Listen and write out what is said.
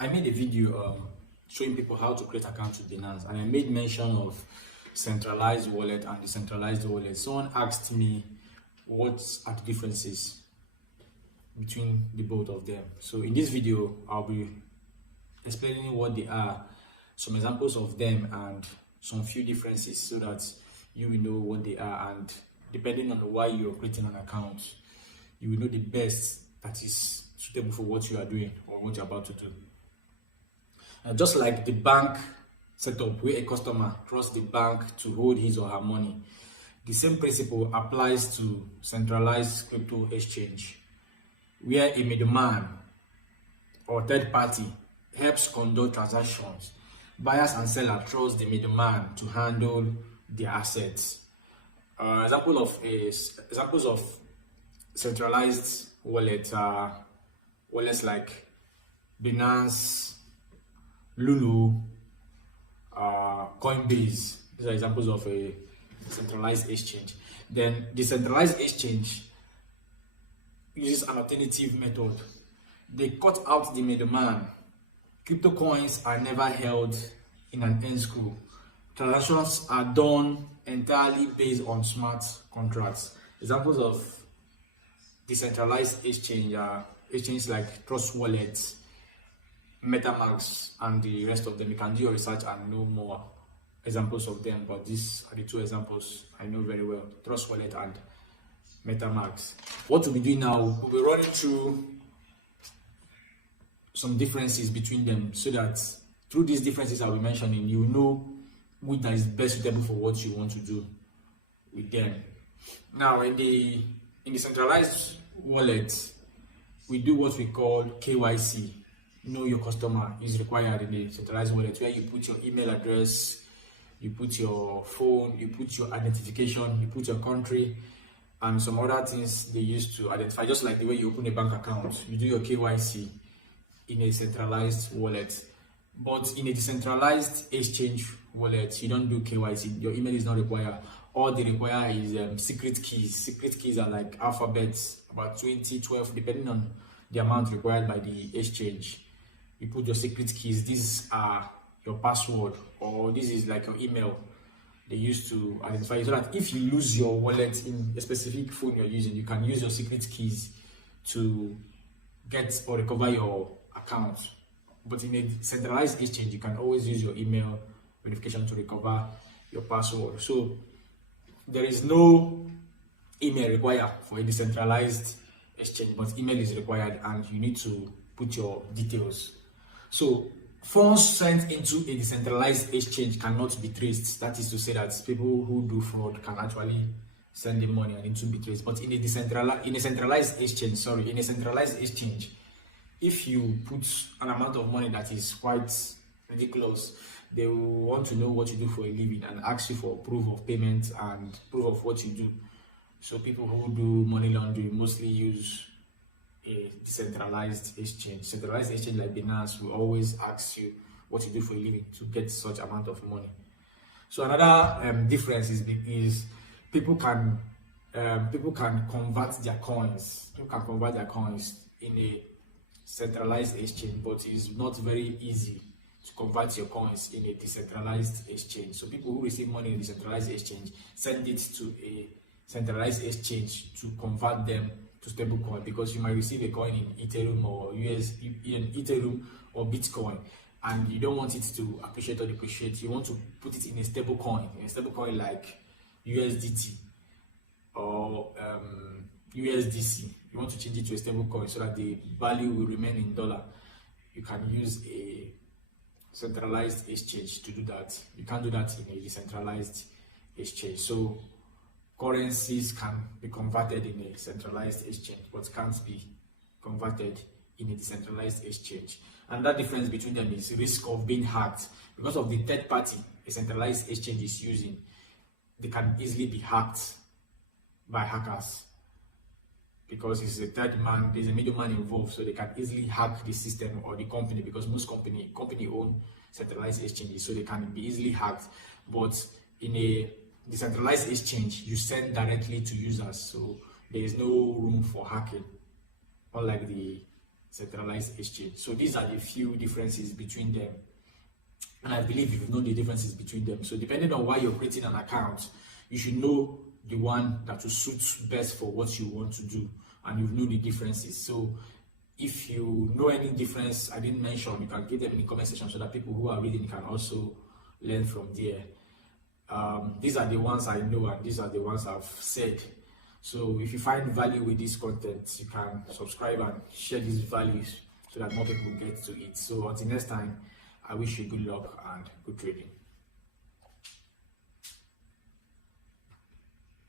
I made a video showing people how to create accounts with Binance, and I made mention of centralized wallet and decentralized wallet. Someone asked me what are the differences between the both of them. So in this video, I'll be explaining what they are, some examples of them, and some few differences so that you will know what they are, and depending on why you're creating an account, you will know the best that is suitable for what you are doing or what you're about to do. Just like the bank setup where a customer trusts the bank to hold his or her money, the same principle applies to centralized crypto exchange, where a middleman or third party helps conduct transactions. Buyers and sellers trust the middleman to handle their assets. Examples of centralized wallets are wallets like Binance, Luno, Coinbase. These are examples of a centralized exchange. Then decentralized exchange uses an alternative method. They cut out the middleman. Crypto coins are never held in an escrow. Transactions are done entirely based on smart contracts. Examples of decentralized exchange are exchanges like Trust Wallet, MetaMask, and the rest of them. You can do your research and know more examples of them, but these are the two examples I know very well: Trust Wallet and MetaMask. What we'll be doing now, we'll be running through some differences between them, so that through these differences I'll be mentioning, you know which that is best suitable for what you want to do with them. Now, in the centralized wallet, we do what we call KYC. Know your customer is required in the centralized wallet, where you put your email address, you put your phone, you put your identification, you put your country, and some other things they use to identify, just like the way you open a bank account. You do your KYC in a centralized wallet. But in a decentralized exchange wallet, you don't do KYC. Your email is not required. All they require is secret keys. Secret keys are like alphabets, about 20, 12, depending on the amount required by the exchange. You put your secret keys. These are your password, or this is like your email they use to identify you, so that if you lose your wallet in a specific phone you're using, you can use your secret keys to get or recover your account. But in a centralized exchange, you can always use your email verification to recover your password. So there is no email required for a decentralized exchange, but email is required, and you need to put your details. So funds sent into a decentralized exchange cannot be traced. That is to say that people who do fraud can actually send the money and it will be traced. But in a centralized exchange, if you put an amount of money that is quite ridiculous, they will want to know what you do for a living and ask you for proof of payment and proof of what you do. So people who do money laundering mostly use a decentralized exchange. Centralized exchange like Binance will always ask you what you do for a living to get such amount of money. So another difference is people can convert their coins. People can convert their coins in a centralized exchange, but it is not very easy to convert your coins in a decentralized exchange. So people who receive money in a decentralized exchange send it to a centralized exchange to convert them to stable coin, because you might receive a coin in Ethereum or Ethereum or Bitcoin, and you don't want it to appreciate or depreciate. You want to put it in a stable coin like USDT or USDC. You want to change it to a stable coin so that the value will remain in dollar. You can use a centralized exchange to do that. You can't do that in a decentralized exchange. So currencies can be converted in a centralized exchange, but can't be converted in a decentralized exchange. And that difference between them is risk of being hacked. Because of the third party a centralized exchange is using, they can easily be hacked by hackers, because it's a third man, there's a middleman involved, so they can easily hack the system or the company, because most company own centralized exchanges, so they can be easily hacked. But in a decentralized exchange, you send directly to users, so there is no room for hacking, unlike the centralized exchange. So these are the few differences between them, and I believe you've known the differences between them. So depending on why you're creating an account, you should know the one that will suit best for what you want to do, and you've known the differences. So if you know any difference I didn't mention, you can give them in the comment section so that people who are reading can also learn from there. These are the ones I know, and these are the ones I've said. So if you find value with this content, you can subscribe and share these values so that more people get to it. So until next time, I wish you good luck and good trading.